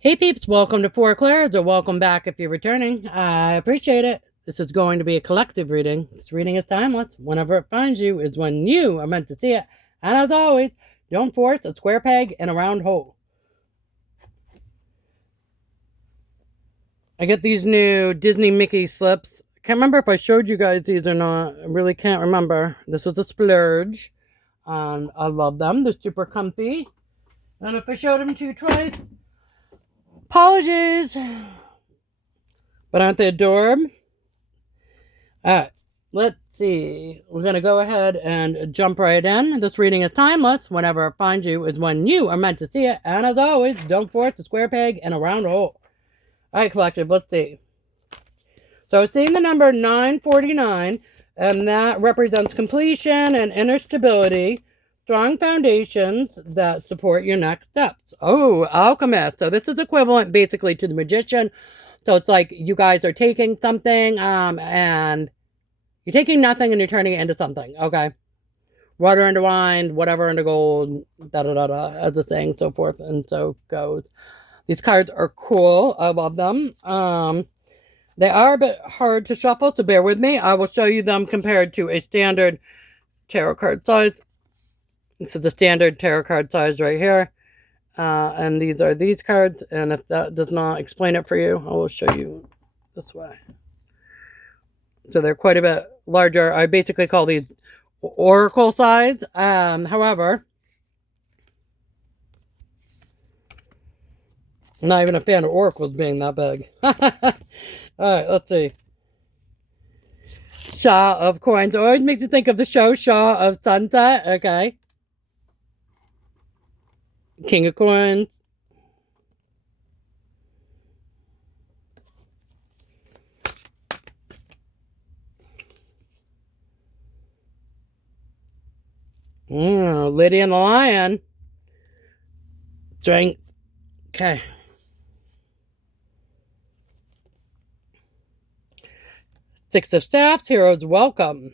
Hey peeps, welcome to Four Clairs, or welcome back if you're returning. I appreciate it. This is going to be a collective reading. This reading is timeless. Whenever it finds you is when you are meant to see it. And as always, don't force a square peg in a round hole. I get these new Disney Mickey slips. Can't remember if I showed you guys these or not. I really can't remember. This was a splurge. And I love them. They're super comfy. And if I showed them to you twice, apologies. But aren't they adorable? Alright, let's see. We're going to go ahead and jump right in. This reading is timeless. Whenever it finds you is when you are meant to see it. And as always, don't force a square peg in a round hole. Alright, collective, let's see. So seeing the number 949, and that represents completion and inner stability, strong foundations that support your next steps. Oh, alchemist. So this is equivalent basically to the magician. So it's like you guys are taking something and you're taking nothing and you're turning it into something. Okay. Water into wine, whatever into gold, da da da da, as the saying, so forth and so goes. These cards are cool. I love them. They are a bit hard to shuffle, so bear with me. I will show you them compared to a standard tarot card size. This is a standard tarot card size right here. And these are these cards. And if that does not explain it for you, I will show you this way. So they're quite a bit larger. I basically call these oracle size. However, I'm not even a fan of oracles being that big. Alright, let's see. Shaw of Coins. Always makes you think of the show Shaw of Sunset. Okay. King of Coins. Lady and the Lion. Strength. Okay. Six of Staffs. Heroes welcome.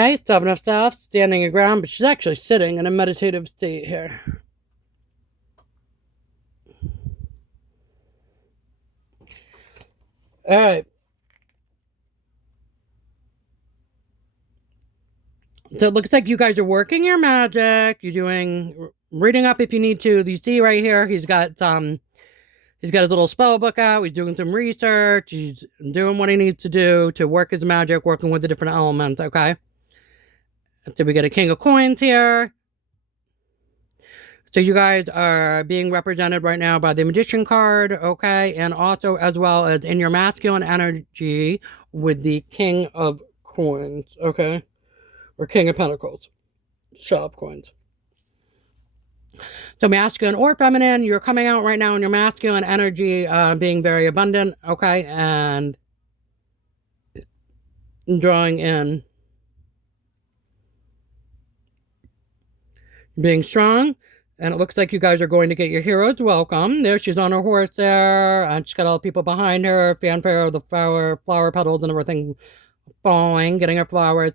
Okay, Seven of Staffs, standing your ground, but she's actually sitting in a meditative state here. Alright. So it looks like you guys are working your magic. You're doing reading up if you need to. You see right here, he's got his little spell book out. He's doing some research. He's doing what he needs to do to work his magic, working with the different elements, okay? So we get a King of Coins here. So you guys are being represented right now by the Magician card, okay? And also as well as in your masculine energy with the King of Coins, okay? Or King of Pentacles. Shaw of Coins. So masculine or feminine, you're coming out right now in your masculine energy, being very abundant, okay? And drawing in. Being strong. And it looks like you guys are going to get your heroes welcome. There, she's on her horse there. And she's got all the people behind her. Fanfare of the flower petals and everything falling, getting her flowers.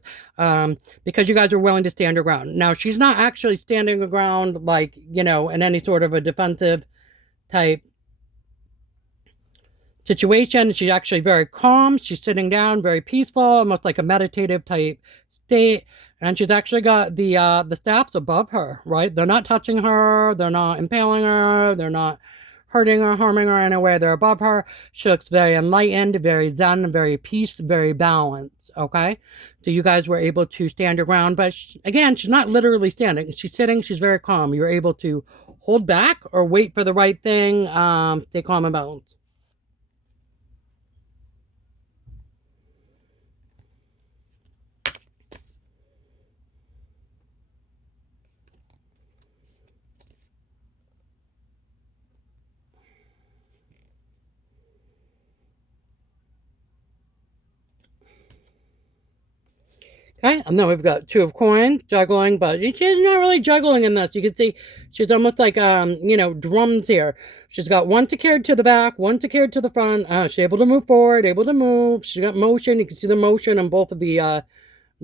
Because you guys are willing to stand your ground. Now, she's not actually standing her ground like, you know, in any sort of a defensive type situation. She's actually very calm. She's sitting down, very peaceful, almost like a meditative type state. And she's actually got the staffs above her, right? They're not touching her. They're not impaling her. They're not hurting or harming her in a way. They're above her. She looks very enlightened, very zen, very peace, very balanced, okay? So you guys were able to stand your ground. But again, she's not literally standing. She's sitting. She's very calm. You're able to hold back or wait for the right thing. Stay calm and balanced. Okay, and then we've got Two of Coins, juggling, but she's not really juggling in this. You can see she's almost like, you know, drums here. She's got one secured to the back, one secured to the front. She's able to move forward, able to move. She's got motion. You can see the motion on both of the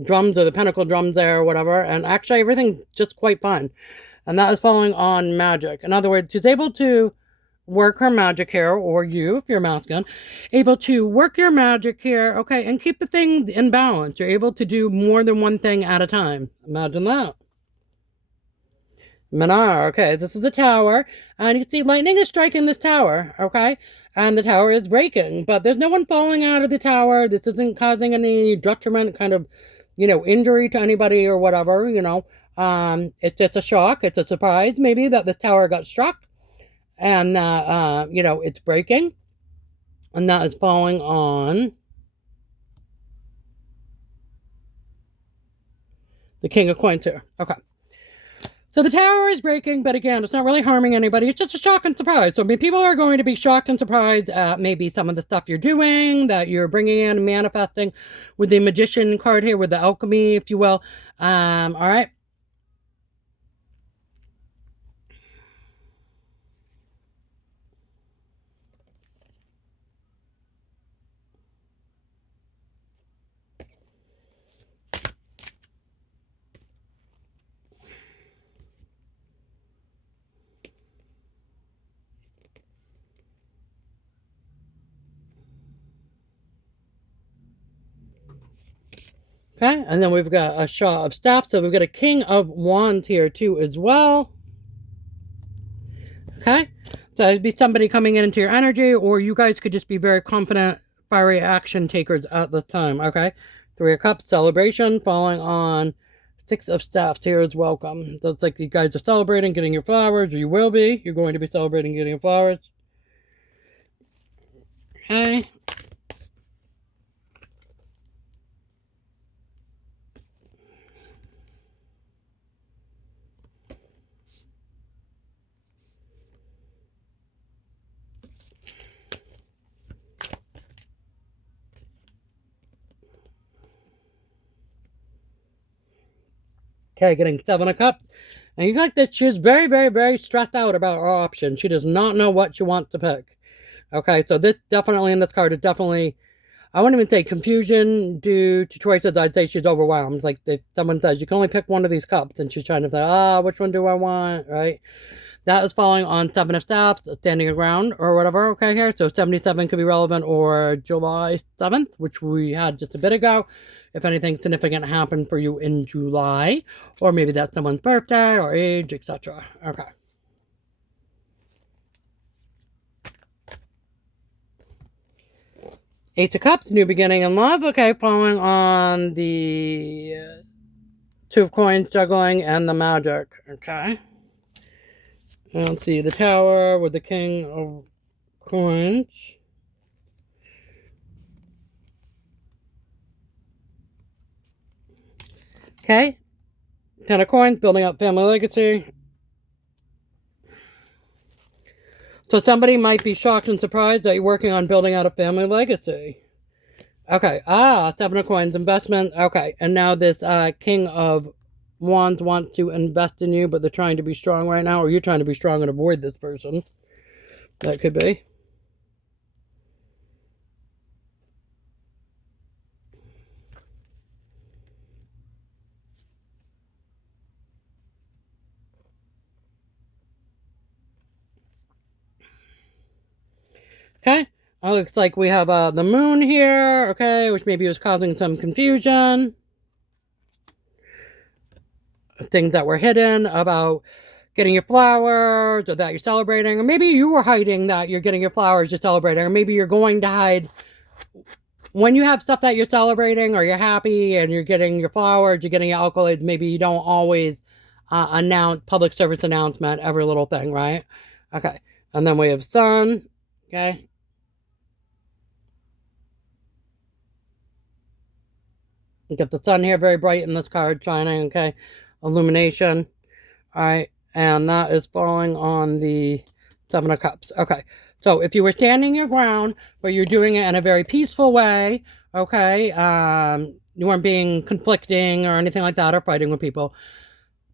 drums, or the pentacle drums there, or whatever. And actually, everything's just quite fine. And that is falling on magic. In other words, she's able to work her magic here, or you, if you're masculine, able to work your magic here, okay, and keep the things in balance. You're able to do more than one thing at a time. Imagine that. Minar, okay, this is a tower, and you can see lightning is striking this tower, okay, and the tower is breaking, but there's no one falling out of the tower. This isn't causing any detriment, kind of, you know, injury to anybody or whatever, you know. It's just a shock, it's a surprise, maybe, that this tower got struck, and you know, it's breaking, and that is falling on the King of Coins here. Okay, so the tower is breaking, but again, it's not really harming anybody. It's just a shock and surprise. So I mean, people are going to be shocked and surprised at maybe some of the stuff you're doing, that you're bringing in and manifesting, with the Magician card here, with the alchemy, if you will. All right. Okay, and then we've got a Shaw of Staff, so we've got a King of Wands here too as well. Okay, so it'd be somebody coming into your energy, or you guys could just be very confident, fiery action takers at the time. Okay, Three of Cups, celebration, falling on Six of Staffs here is welcome. So it's like you guys are celebrating getting your flowers, or you will be. You're going to be celebrating getting your flowers. Okay. Okay, getting Seven of Cups. And you like this, she's very, very, very stressed out about her options. She does not know what she wants to pick. Okay, so this definitely, in this card, is definitely, I wouldn't even say confusion due to choices. I'd say she's overwhelmed. Like, if someone says, you can only pick one of these cups, and she's trying to say, which one do I want, right? That is falling on Seven of Staffs, standing your ground, or whatever, okay, here. So 77 could be relevant, or July 7th, which we had just a bit ago. If anything significant happened for you in July, or maybe that's someone's birthday or age, etc. Okay. Ace of Cups, new beginning in love. Okay, falling on the Two of Coins, juggling, and the magic. Okay. Let's see, the Tower with the King of Coins. Okay. Ten of Coins, building up family legacy. So somebody might be shocked and surprised that you're working on building out a family legacy. Okay. Seven of Coins, investment. Okay. And now this King of Wands wants to invest in you, but they're trying to be strong right now, or you're trying to be strong and avoid this person. That could be. Okay. Oh, looks like we have the moon here, okay, which maybe was causing some confusion. Things that were hidden about getting your flowers, or that you're celebrating, or maybe you were hiding that you're getting your flowers, you're celebrating, or maybe you're going to hide when you have stuff that you're celebrating, or you're happy and you're getting your flowers, you're getting your accolades. Maybe you don't always announce, public service announcement, every little thing, right? Okay, and then we have sun. Okay. You get the sun here, very bright in this card, shining, okay? Illumination. All right, and that is falling on the Seven of Cups. Okay, so if you were standing your ground, but you're doing it in a very peaceful way, okay? You weren't being conflicting or anything like that or fighting with people.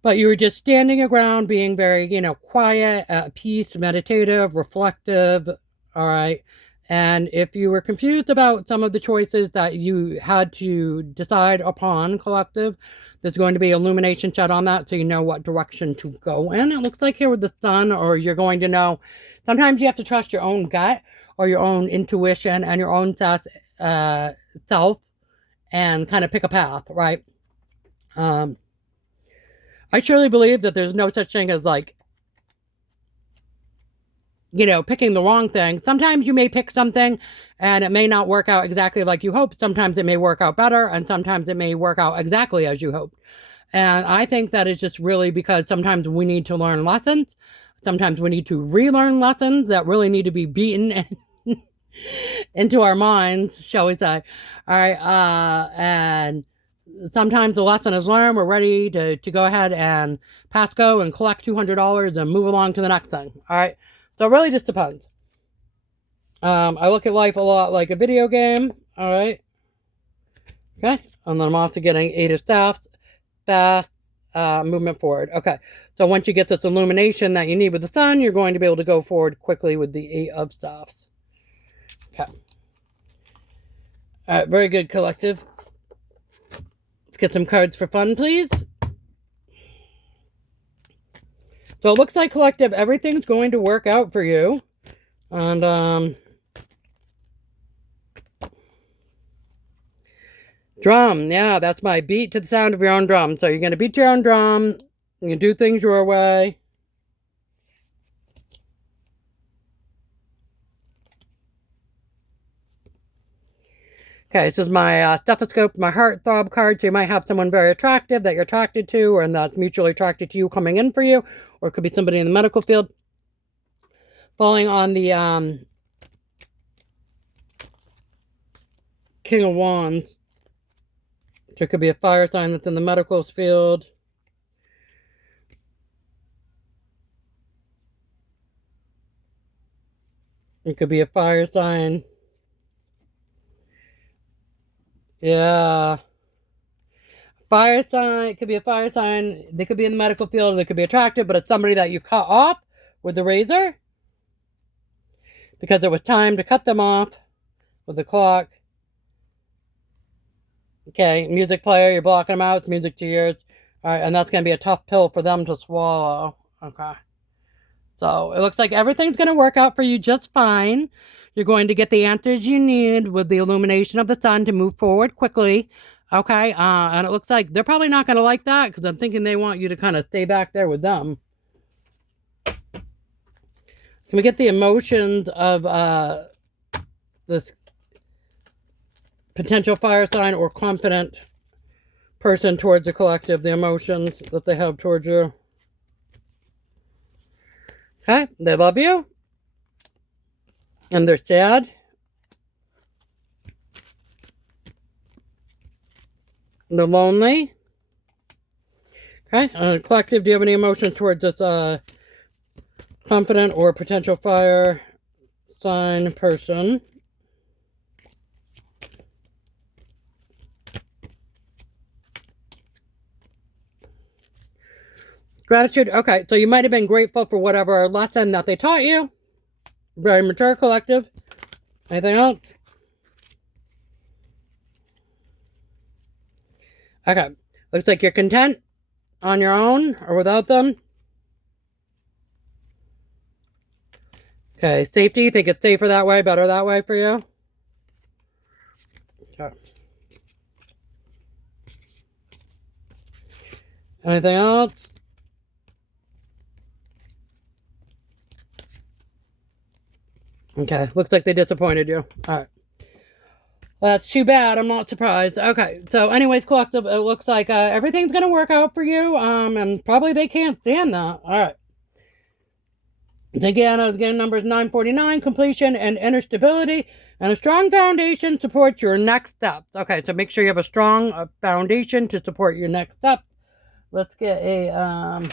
But you were just standing your ground, being very, quiet, at peace, meditative, reflective, all right? And if you were confused about some of the choices that you had to decide upon, collective, there's going to be illumination shed on that so you know what direction to go in. It looks like here with the sun, or you're going to know. Sometimes you have to trust your own gut or your own intuition and your own self and kind of pick a path, right? I truly believe that there's no such thing as picking the wrong thing. Sometimes you may pick something and it may not work out exactly like you hope. Sometimes it may work out better and sometimes it may work out exactly as you hope. And I think that is just really because sometimes we need to learn lessons. Sometimes we need to relearn lessons that really need to be beaten into our minds, shall we say. All right. And sometimes the lesson is learned. We're ready to go ahead and pass go and collect $200 and move along to the next thing. All right. So it really just depends. I look at life a lot like a video game. All right. Okay. And then I'm also getting 8 of staffs, fast, movement forward. Okay. So once you get this illumination that you need with the sun, you're going to be able to go forward quickly with the 8 of staffs. Okay. All right. Very good, collective. Let's get some cards for fun, please. So it looks like, collective, everything's going to work out for you. And, drum. Yeah, that's my beat to the sound of your own drum. So you're going to beat your own drum. You can do things your way. Okay, this is my stethoscope, my heart throb card. So you might have someone very attractive that you're attracted to, or that's mutually attracted to you coming in for you. Or it could be somebody in the medical field. Falling on the King of Wands. So it could be a fire sign that's in the medical field. It could be a fire sign. Yeah. Fire sign. It could be a fire sign. They could be in the medical field. They could be attractive, but it's somebody that you cut off with the razor because it was time to cut them off with the clock. Okay, music player, you're blocking them out. It's music to yours. All right, and that's going to be a tough pill for them to swallow. Okay. So it looks like everything's going to work out for you just fine. You're going to get the answers you need with the illumination of the sun to move forward quickly. Okay. And it looks like they're probably not going to like that because I'm thinking they want you to kind of stay back there with them. Can we get the emotions of this potential fire sign or confident person towards the collective, the emotions that they have towards you? Okay, they love you. And they're sad. They're lonely. Okay, collective, do you have any emotions towards this confident or potential fire sign person? Gratitude. Okay, so you might have been grateful for whatever lesson that they taught you. Very mature, collective. Anything else? Okay. Looks like you're content on your own or without them. Okay. Safety. You think it's safer that way, better that way for you? Okay. Anything else? Okay. Looks like they disappointed you. All right. Well, that's too bad. I'm not surprised. Okay. So anyways, collective, it looks like everything's going to work out for you. And probably they can't stand that. All right. Again, I was getting numbers 949, completion and inner stability, and a strong foundation supports your next steps. Okay, so make sure you have a strong foundation to support your next step. Let's get a,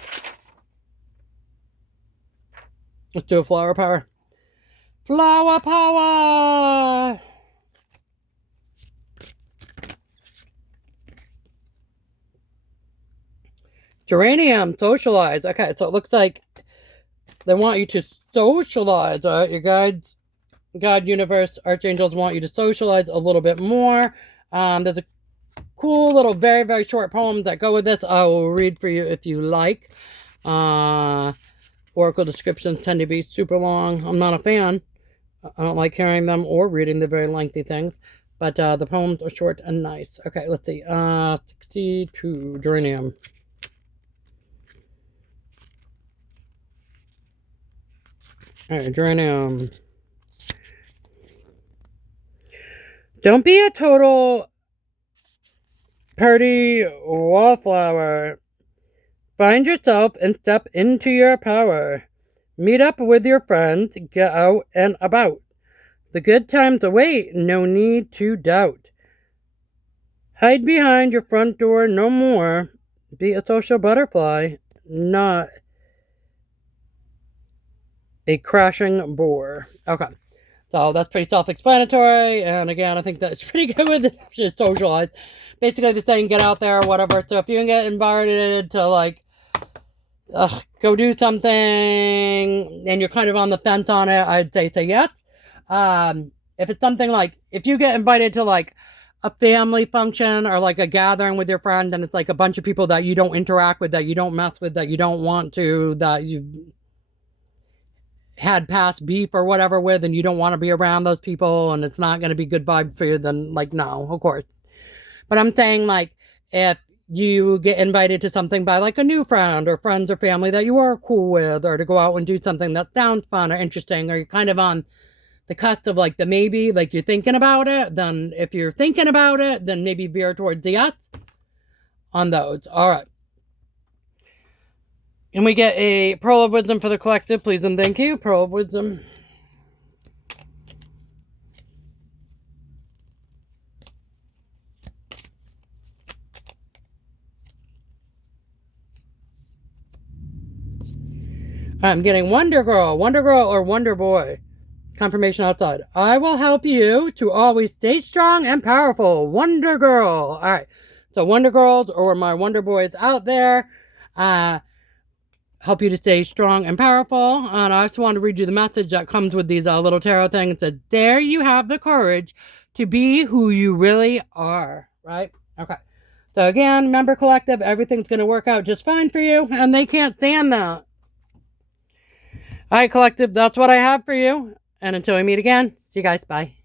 let's do a flower power. Flower power! Geranium, socialize. Okay, so it looks like they want you to socialize. All right, your guides, God, universe, archangels want you to socialize a little bit more. There's a cool little very, very short poem that go with this. I will read for you if you like. Oracle descriptions tend to be super long. I'm not a fan. I don't like hearing them or reading the very lengthy things. But the poems are short and nice. Okay, let's see. 62, Geranium. Alright, Geranium. Don't be a total party wallflower. Find yourself and step into your power. Meet up with your friends, get out and about. The good times await, no need to doubt. Hide behind your front door no more. Be a social butterfly, not a crashing bore. Okay. So that's pretty self-explanatory. And again, I think that's pretty good with the socialize. Basically, the saying, get out there or whatever. So if you can get invited to, like, go do something and you're kind of on the fence on it, I'd say yes. If it's something like, if you get invited to, like, a family function or, like, a gathering with your friend and it's, like, a bunch of people that you don't interact with, that you don't mess with, that you don't want to, that you've had past beef or whatever with, and you don't want to be around those people and it's not going to be good vibe for you, then, like, no, of course. But I'm saying, like, if you get invited to something by, like, a new friend or friends or family that you are cool with, or to go out and do something that sounds fun or interesting, or you're kind of on the cusp of, like, the maybe, like, you're thinking about it, then if you're thinking about it, then maybe veer towards the yes on those. All right. Can we get a Pearl of Wisdom for the collective, please and thank you? Pearl of Wisdom. I'm getting Wonder Girl, or Wonder Boy. Confirmation outside. I will help you to always stay strong and powerful. Wonder Girl. All right. So Wonder Girls or my Wonder Boys out there, help you to stay strong and powerful. And I just want to read you the message that comes with these little tarot things. It says, there you have the courage to be who you really are. Right? Okay. So again, remember, collective, everything's going to work out just fine for you. And they can't stand that. All right, collective, that's what I have for you. And until we meet again, see you guys. Bye.